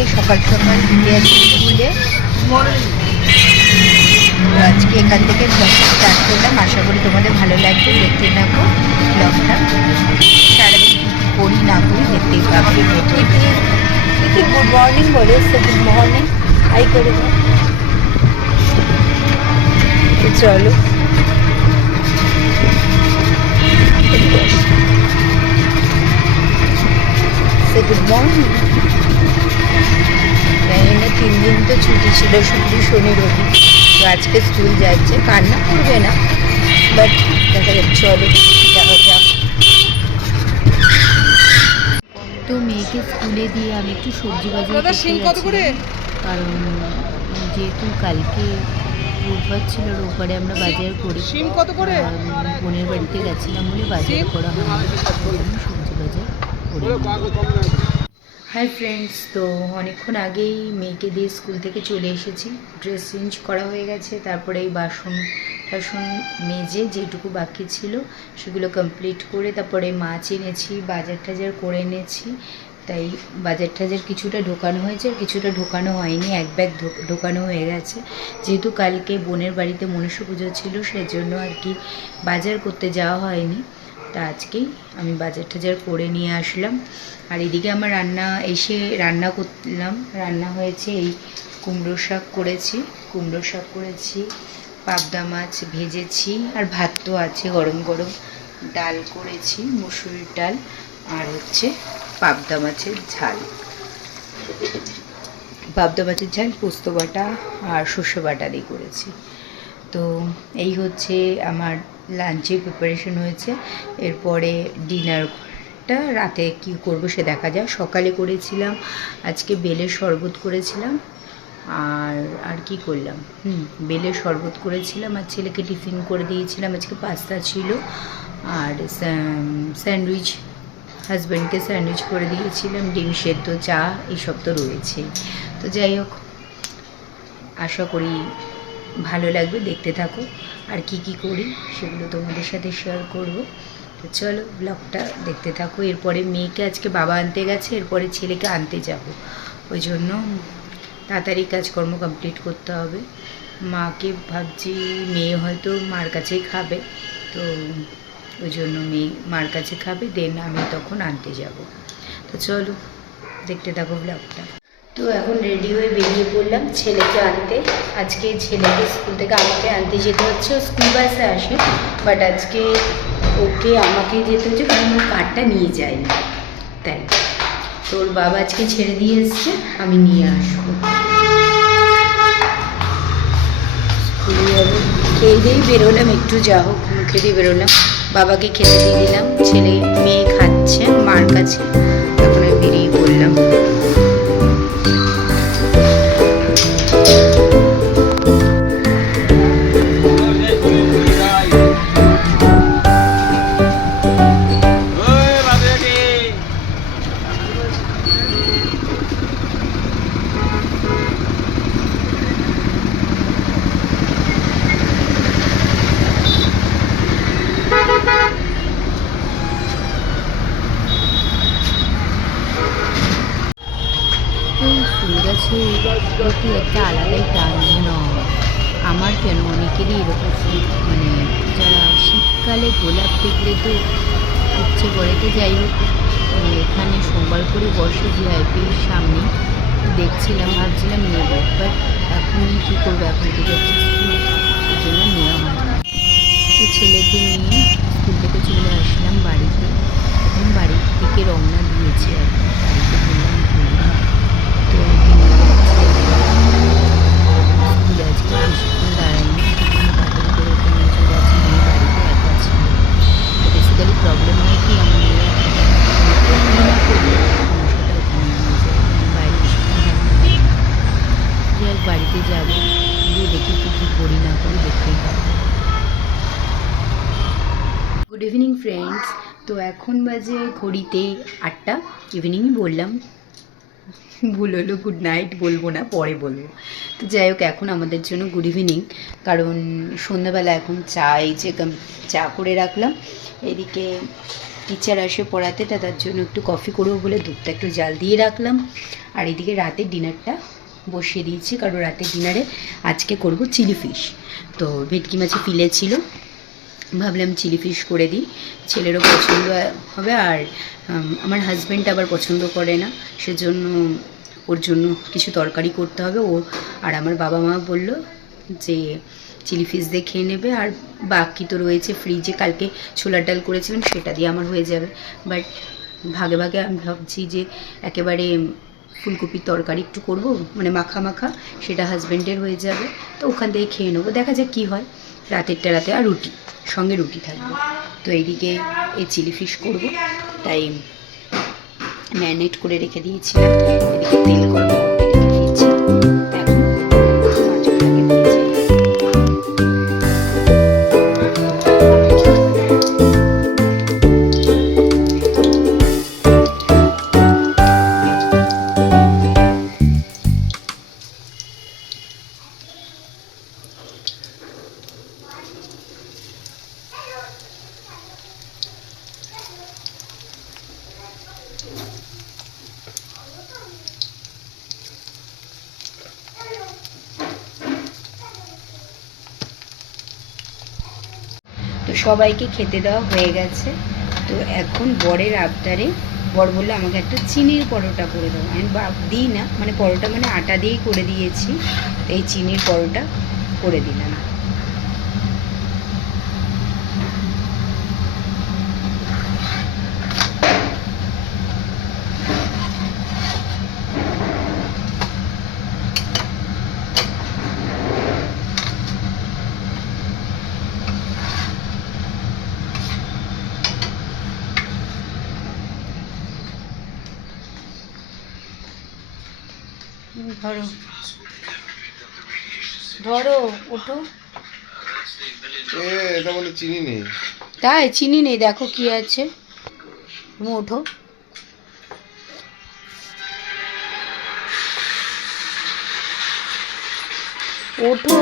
আজকে সকাল সকাল দিতে আছি স্কুলে। আজকে এখান থেকে ব্লগটা স্টার্ট করলাম, আশা করি তোমাদের ভালো লাগবে। দেখতে থাকো ব্লগটা, সারাদিন কী কী করি না করি দেখতেই পাবে। গুড মর্নিং বলে গুড মর্নিং হাই করে দাও। তো চলো গুড মর্নিং। এনে 3 দিন তো ছুটি ছিল, শুক্র শনি রবি, তো আজকে স্কুল যাচ্ছে। কান্না করবে না, বাট দেখা যাচ্ছে। চলো যাওয়া যাক। তো মেয়েকে স্কুলে দিয়ে আমি একটু সবজি বাজার করতে যাচ্ছিলাম, কারণ যেহেতু কালকে রোববার ছিল, রোববারে আমরা বাজার করি। বোনের বাড়িতে গেছিলাম বলে বাজার করা হয়, সবজি বাজার করি। হাই ফ্রেন্ডস, তো অনেকক্ষণ আগেই মেয়েকে দিয়ে স্কুল থেকে চলে এসেছি। ড্রেস চেঞ্জ করা হয়ে গেছে, তারপরে এই বাসন টাসন মেজে যেটুকু বাকি ছিল সেগুলো কমপ্লিট করে তারপরে মাছ এনেছি, বাজার টাজার করে এনেছি। তাই বাজার টাজার কিছুটা ঢোকানো হয়েছে আর কিছুটা ঢোকানো হয়নি, এক ব্যাগ ঢোকানো হয়ে গেছে। যেহেতু কালকে বোনের বাড়িতে মনসা পুজো ছিল, সেজন্য আর কি বাজার করতে যাওয়া হয়নি। তা আজকেই আমি বাজার টাজার করে নিয়ে আসলাম। আর এদিকে আমার রান্না করলাম। রান্না হয়েছে এই কুমড়ো শাক করেছি, পাবদা মাছ ভেজেছি, আর ভাত তো আছে গরম গরম। ডাল করেছি, মুসুরির ডাল, আর হচ্ছে পাবদা মাছের ঝাল। পোস্ত বাটা আর সর্ষে বাটা দিয়ে করেছি। তো এই হচ্ছে আমার লাঞ্চের প্রিপারেশন হয়েছে। এরপরে ডিনারটা রাতে কি করব সে দেখা যায়। সকালে করেছিলাম আজকে বেলের শরবত করেছিলাম, আর কি করলাম, বেলের শরবত করেছিলাম, আর ছেলেকে টিফিন করে দিয়েছিলাম। আজকে পাস্তা ছিল, আর স্যান্ডউইচ, হাজব্যান্ডকে স্যান্ডউইচ করে দিয়েছিলাম, ডিম সেদ্ধ, চা, এইসব তো রয়েছে। তো যাই হোক, আশা করি ভালো লাগবে, দেখতে থাকো। আর কি কি করি সেগুলো তোমাদের সাথে শেয়ার করব। তো চলো ব্লগটা দেখতে থাকো। এরপরে মেয়েকে আজকে বাবা আনতে গেছে, এরপরে ছেলেকে আনতে যাব, ওই জন্য তাড়াতাড়ি কাজকর্ম কমপ্লিট করতে হবে। মাকে ভাবছি মেয়ে হয়তো মার কাছেই খাবে, তো ওই জন্য মেয়ে মার কাছে খাবে, দেন আমি তখন আনতে যাব। তো চলো দেখতে থাকো ব্লগটা। তো এখন রেডি হয়ে বেরিয়ে পড়লাম ছেলেকে আনতে। আজকে ছেলেকে স্কুল থেকে আমাকে আনতে যেতে হচ্ছে, ও স্কুল বাসে আসে, বাট আজকে ওকে আমাকে যেতে হচ্ছে, কারণ ও কার্ডটা নিয়ে যায়নি। তাই তোর বাবা আজকে ছেড়ে দিয়ে এসছে, আমি নিয়ে আসবো। স্কুলে যাবো, খেয়ে দিয়েই বেরোলাম, একটু যা হোক মুখে দিয়ে বেরোলাম। বাবাকে খেতে দিয়ে দিলাম, মেয়ে খাচ্ছে মার কাছে। তখন আমি বেরিয়ে পড়লাম। ফুল গাছের প্রতি একটা আলাদাই টান, আমার কেন অনেকেরই এরকম ফুল, মানে যারা শীতকালে গোলাপ দেখলে তো ইচ্ছে করে। তো যাই হোক, এখানে সোমবার করে বসে জিআইপির সামনে দেখছিলাম, ভাবছিলাম নেব, বাট এখন কী করবো, এখন তো যাচ্ছি স্কুল, সেই জন্য নেওয়া হয় না। তো ছেলেকে নিয়ে স্কুল থেকে চলে আসলাম বাড়িতে। এখন বাড়ির থেকে রওনা দিয়েছি, আর বাড়িতে বললাম তো স্কুলে আজকে বেশিক্ষণ দাঁড়াইনি, তাড়াতাড়ি করে ওকে নিয়ে চলে যাচ্ছি। মেয়ে বাড়িতে একা ছিল। বেসিক্যালি প্রবলেম হয় কি, আমার মেয়ে বাইরে বেশিক্ষণ থাকতে, যাই বাড়িতে যাবো, গিয়ে দেখি কী কী করি না করি দেখতেই পাবো। Good evening friends. তো এখন বাজে ঘড়িতে 8টা, ইভিনিংই বললাম, ভুল হলো, গুড নাইট বলবো না, পরে বলবো। তো যাই হোক, এখন আমাদের জন্য গুড ইভিনিং, কারণ সন্ধ্যাবেলা এখন চা করে রাখলাম। এদিকে টিচার আসে পড়াতে, তার জন্য একটু কফি করবো বলে দুধটা একটু জাল দিয়ে রাখলাম। আর এদিকে রাতে ডিনারটা বসিয়ে দিয়েছি, কারণ রাতের ডিনারে আজকে করব চিলি ফিশ। তো ভেটকি মাছে ফিলে ছিল, ভাবলাম চিলি ফিশ করে দিই, ছেলেরও পছন্দ হবে। আর আমার হাজব্যান্ড আবার পছন্দ করে না, সেজন্য ওর জন্য কিছু তরকারি করতে হবে। ও আর আমার বাবা মা বলল যে চিলি ফিশ দিয়ে খেয়ে নেবে, আর বাকি তো রয়েছে ফ্রিজে, কালকে ছোলার ডাল করেছিলাম সেটা দিয়ে আমার হয়ে যাবে। বাট ভাগে ভাগে আমি ভাবছি যে একেবারে ফুলকপির তরকারি একটু করব, মানে মাখা মাখা, সেটা হাজব্যান্ডের হয়ে যাবে, তো ওখান থেকে খেয়ে নেবো, দেখা যাক কী হয়। রাতেরটা রাতে, আর রুটি সঙ্গে রুটি থাকবে। তো এইদিকে এই চিলি ফিশ করব, তাই ম্যারিনেট করে রেখে দিয়েছিলাম। এদিকে তেল গরম করতে রেখে দিয়েছি, এখন মাছগুলোকে ভেজে তো সবাইকে খেতে দেওয়া হয়ে গেছে। তো এখন বরের আবদারে, বর বললো আমাকে একটা চিনির পরোটা করে দাও। আমি দিই না, মানে পরোটা মানে আটা দিয়েই করে দিয়েছি, এই চিনির পরোটা করে দিলাম। ধরো ধরো, ওঠো। এটা বলে চিনি নেই, তাই চিনি নেই, দেখো কি আছে, তুমি ওঠো। ওঠো।